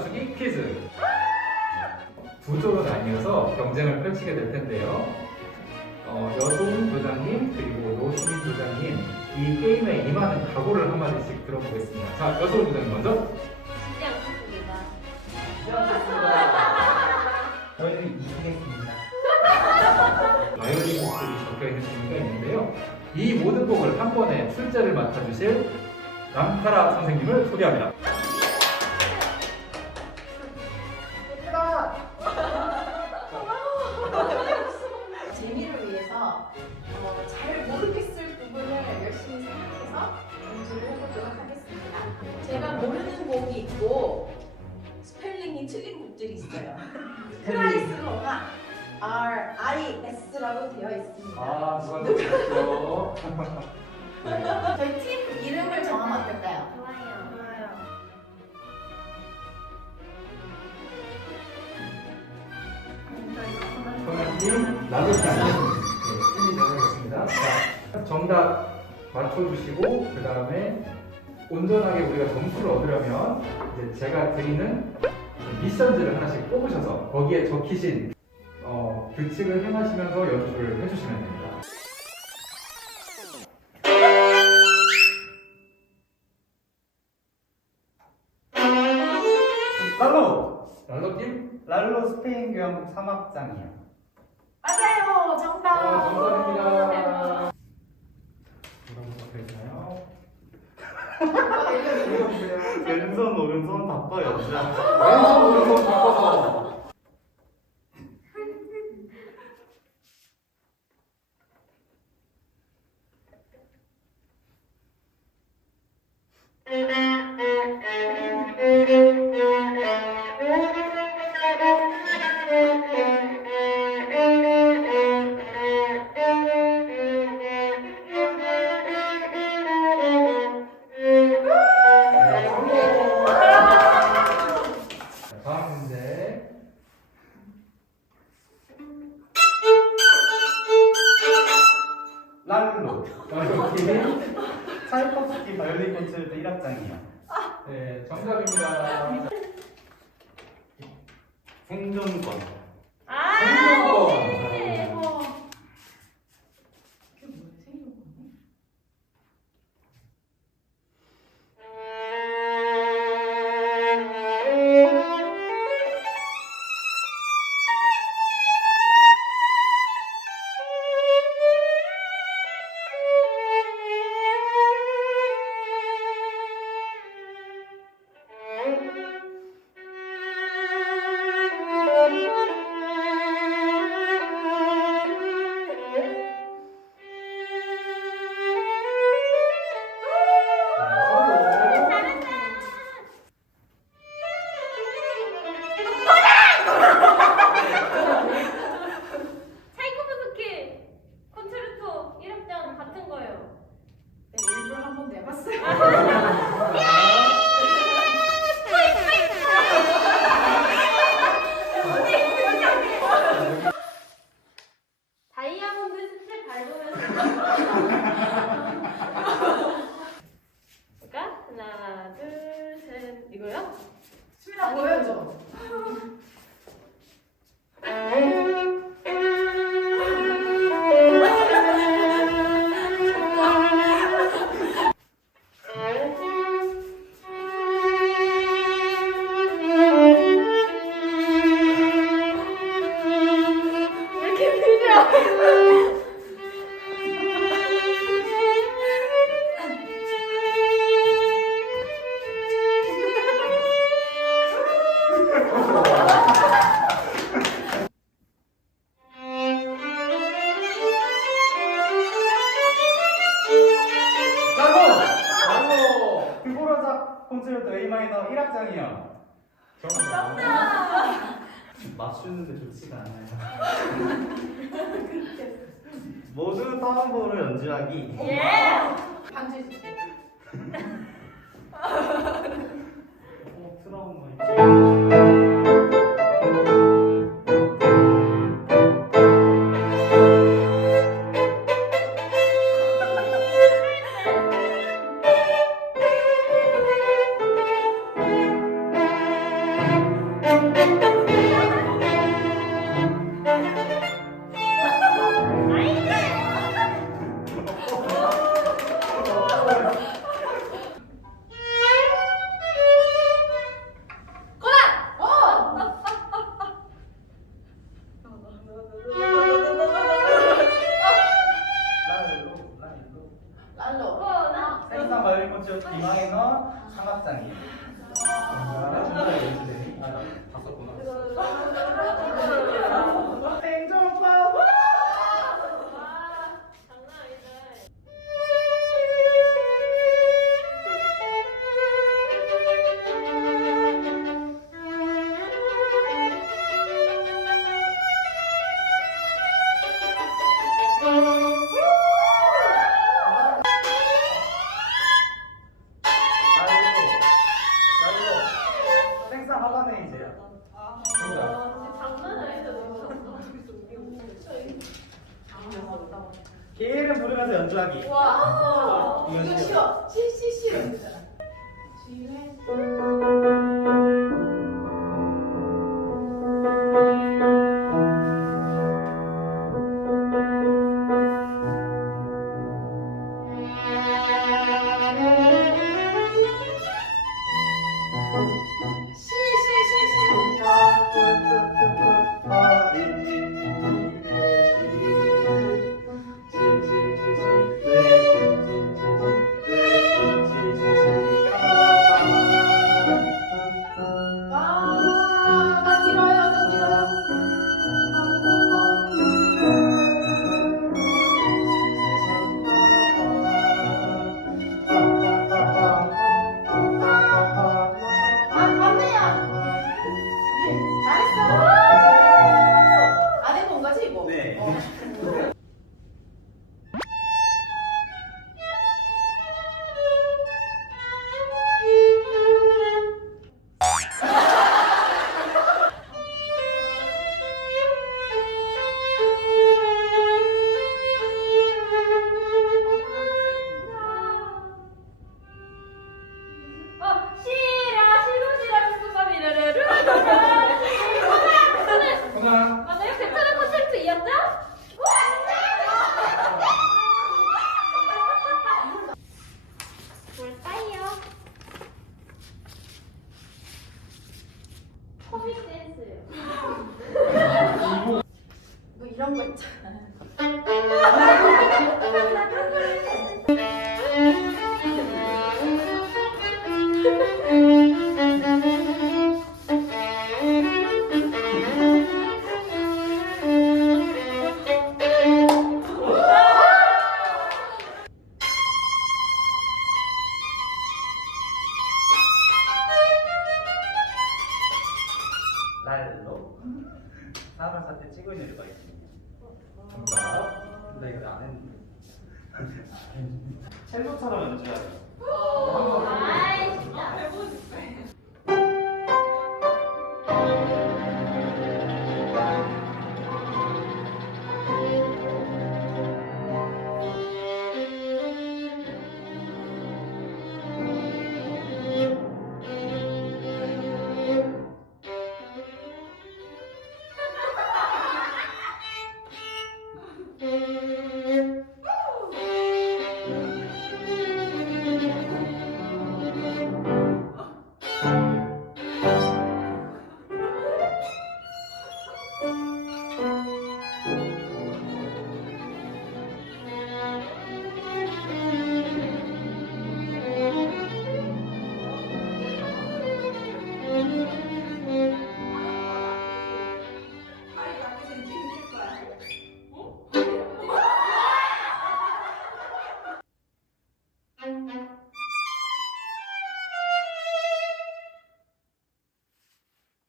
맞추기 퀴즈. 두 조로 나뉘어서 경쟁을 펼치게 될 텐데요. 어, 여동 도장님 그리고 노수민 도장님 이 게임에 임하는 각오를 한마디씩 들어보겠습니다. 자, 여동 도장님 먼저. 쉽지 않겠습니다. 저희는 이기겠습니다. 바이올린 곡들이 적혀 있는 종류가 있는데요. 이 모든 곡을 한 번에 출제를 맡아주실 남타라 선생님을 소개합니다. R I S라고 되어 있습니다. 아, 누가 들었죠? 저희 팀 이름을 정하면 어떨까요? 좋아요. 좋아요. 선생님, 나도지 않는 팀이 정해졌습니다. 자, 정답 맞춰주시고 그 다음에 온전하게 우리가 점수를 얻으려면 이제 제가 드리는 미션들을 하나씩 뽑으셔서 거기에 적히신 어, 규칙을 행하시면서 연주를 해주시면 됩니다. 랄로! 랄로 팀 랄로 스페인 교향곡 3악장이요. 맞아요, 정답. 어, 정답입니다. 뭐라고 적혀있나요? 왼손 오른손 바꿔 연주하는 왼손 오른손 바꿔서 네, 마땅히. 마땅히. 아, 바꿨구나. 얘를 부르면서 연주하기. 와, 이거 쉬워. 쉬쉬쉬. 쉬해. ya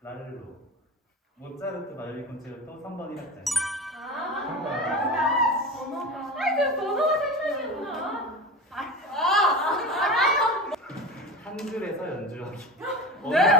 랄로 모차르트 말리 콘체르토 3번 1악장입니다. 아, 그러니까. 아 번호가. 아니, 그 번호가 생각이구나. 아, 아, 아. 알아요. 한줄에서 연주하기. 네?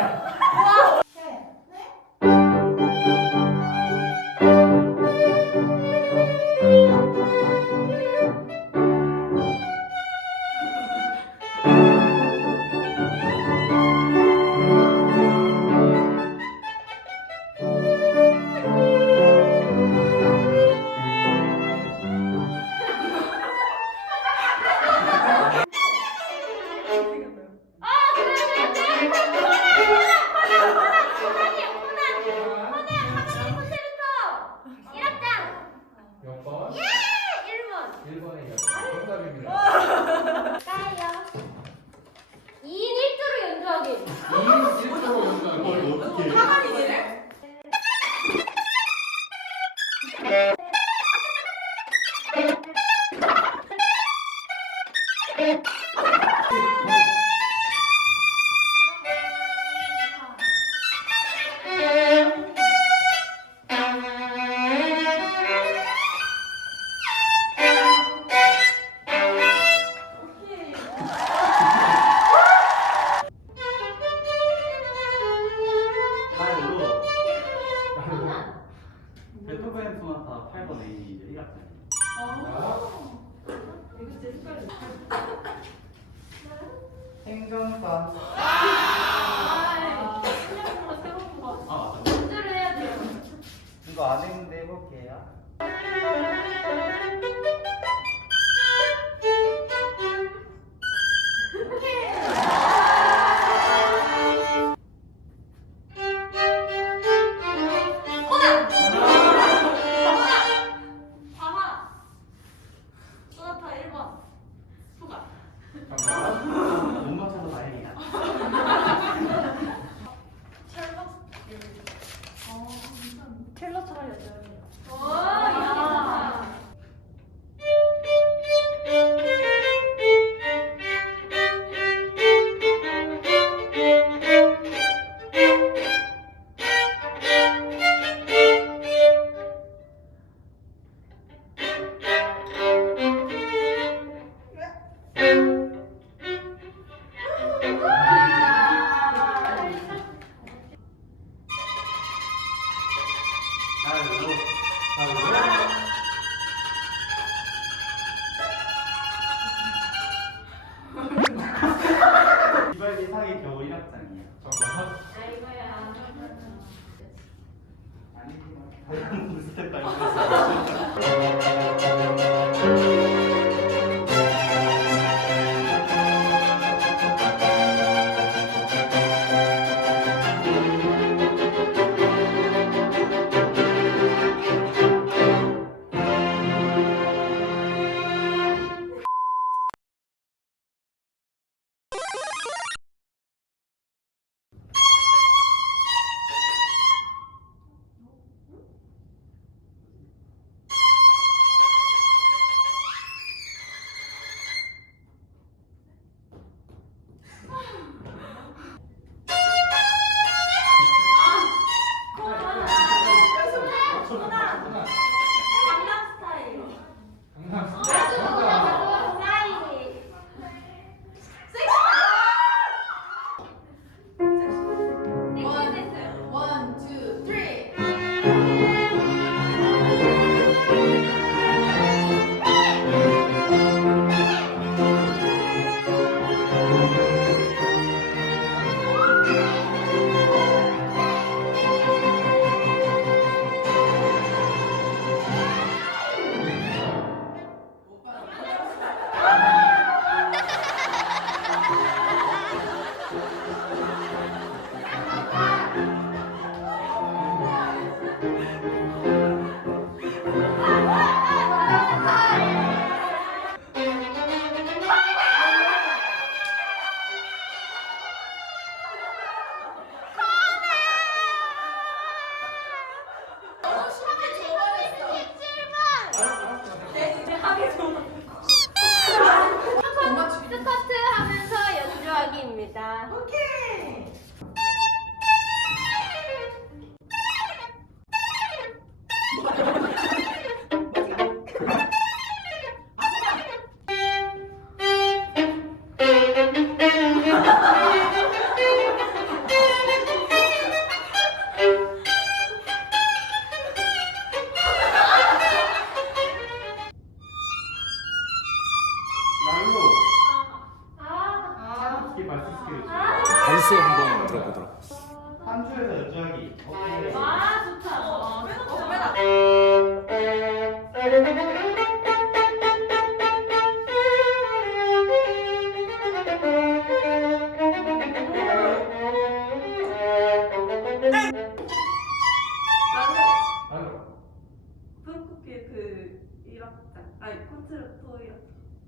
1악장 아니 콘트르토 1악장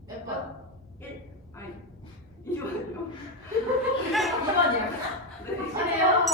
몇 번? 1 아니 2번이요 2번이요? 네. 잘해요.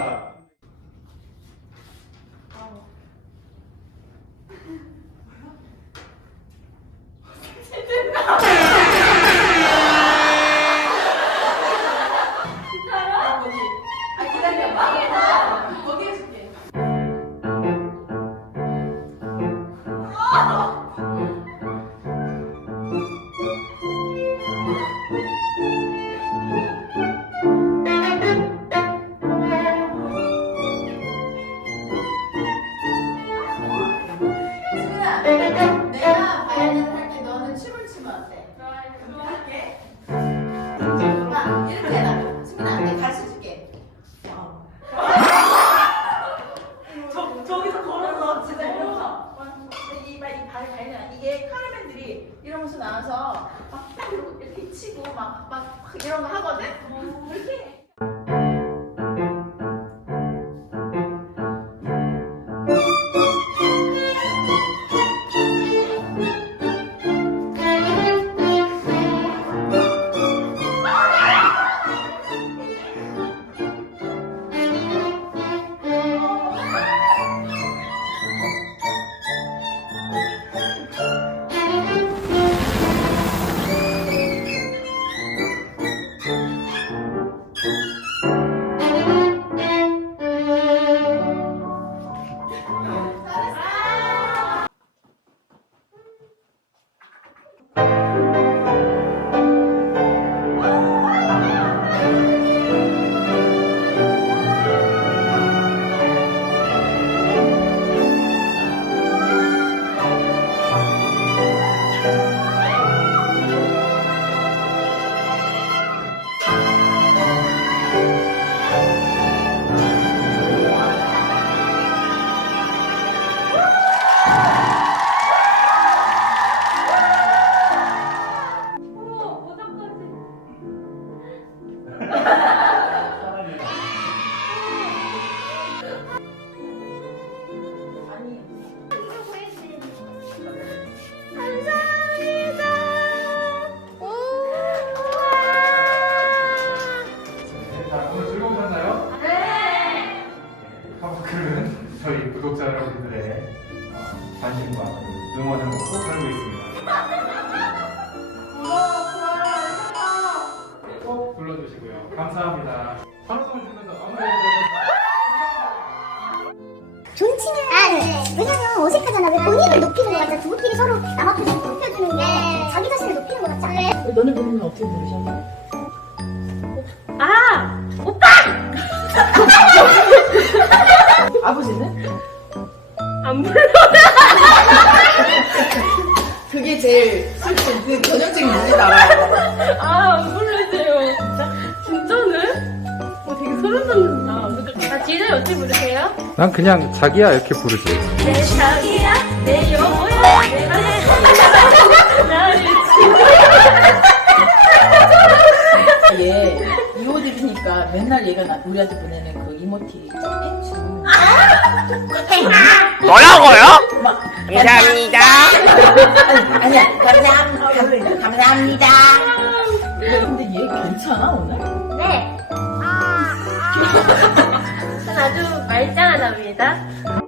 তারা 감사합니다. 방송을 존칭을 아, 네. 왜냐면 어색하잖아. 왜 본인을 높이는 거 같잖아. 두부끼리 서로 남 앞에서 높여주는 게 자기 자신을 높이는 거 같지 않아? 너네 부모님 어떻게 부르셨 난 그냥 자기야 이렇게 부르지. 내 자기야 내내얘 이옷 입으니까 맨날 얘가 나, 우리한테 보내는 그 이모티. 뭐라고요? 막 감사합니다. 아니, 아니야 감사합니다 감사합니다. 근데 얘 괜찮아 오늘? 아주 말짱하답니다.